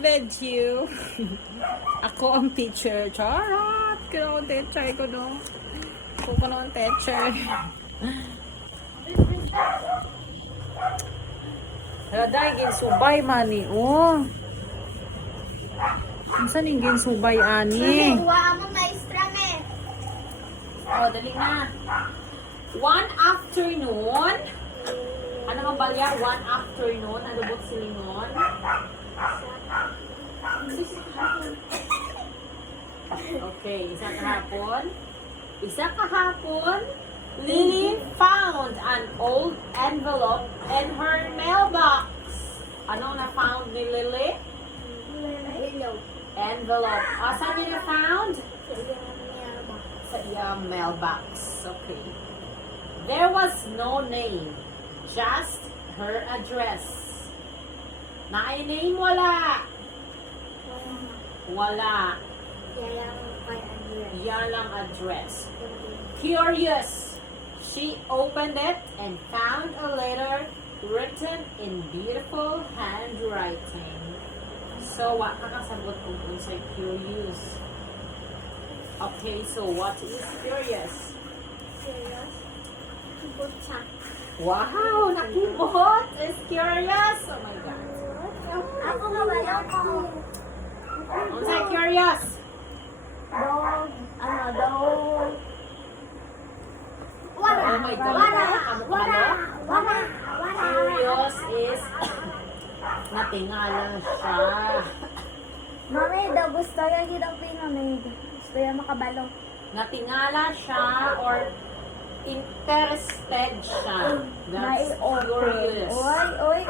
video. Ako ang teacher. Charot! Kaya ang teacher ko, no? Ako ko ang teacher. Raday, ginsubay, mani. Oh. Saan yung ginsubay, ani? Huwag mo maestra, me. Oh, dali na. One afternoon. Ano mang balya? One afternoon. Ano ba silingon? Okay, isa kahapon. Isa kahapon, Lily found an old envelope in her mailbox. Anong na-found ni Lily? Envelope. Saan niyo na-found? Sa iyang mailbox. Okay. There was no name. Just her address. Na ay name wala. Wala. Yan lang address. Curious, she opened it and found a letter written in beautiful handwriting. So, what kakasagot kung unsay curious? Okay, so what is curious? Wow, nakibot! Is curious! Oh my God. Ako nga ba? Ako. Unsay curious? Dog. Dog. Wala. Oh my God. Wala. Curious is natingala siya. Mami, daw gusto niya kitang pinamig. Gusto niya makabalo. Natingala siya or interested siya. That's curious. Oy.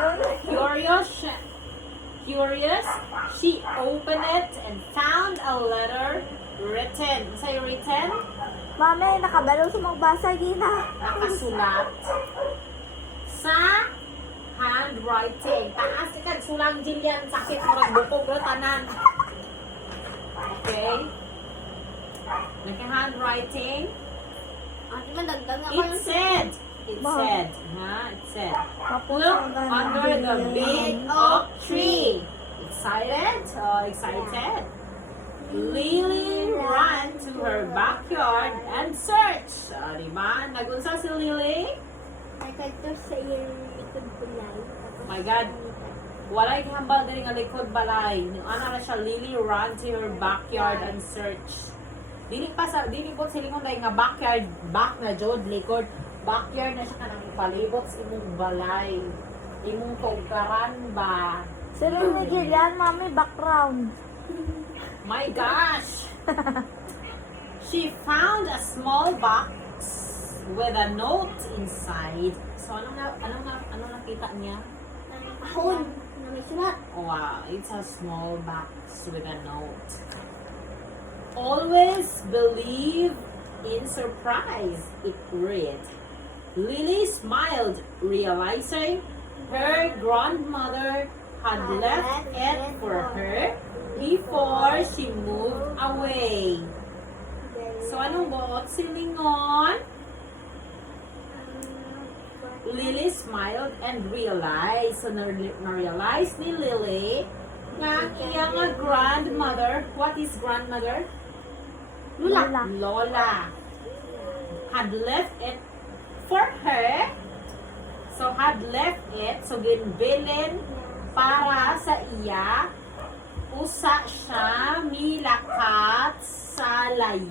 Curious, she opened it and found a letter written. Say written? Mami, nakabalo sa magbasa, Gina. Nakasulat sa handwriting. Taas ka, sulang Jillian, sakit mo nagbukog na tanan. Okay? Naka-handwriting. It said, look under the big oak tree. Excited? Excited? Lily ran to her backyard and searched. Diba? Nagunsa si Lily? Nagkagto sa iyong likod bulay. My God. Walay hambal din nga likod balay. Ano na siya, Lily ran to her backyard and searched. Dili po silingon dahil nga backyard, back na jod, likod. Backyard na siya kanang palibot sa imong balay. Imong kaugaran ba? Sir Miguel, Mami, background. My gosh! She found a small box with a note inside. So, ano nakita niya? Ahon na may sulat. Wow, it's a small box with a note. Always believe in surprise, it read. Lily smiled, realizing her grandmother had left it for her before she moved away. So, anong buot silingon? Lily smiled and realized. So, na-realize ni Lily na iyang grandmother, what is grandmother? Lola had left it for her. So, had left it. So, ginbilin para sa iya. Usa siya milakat sa lay.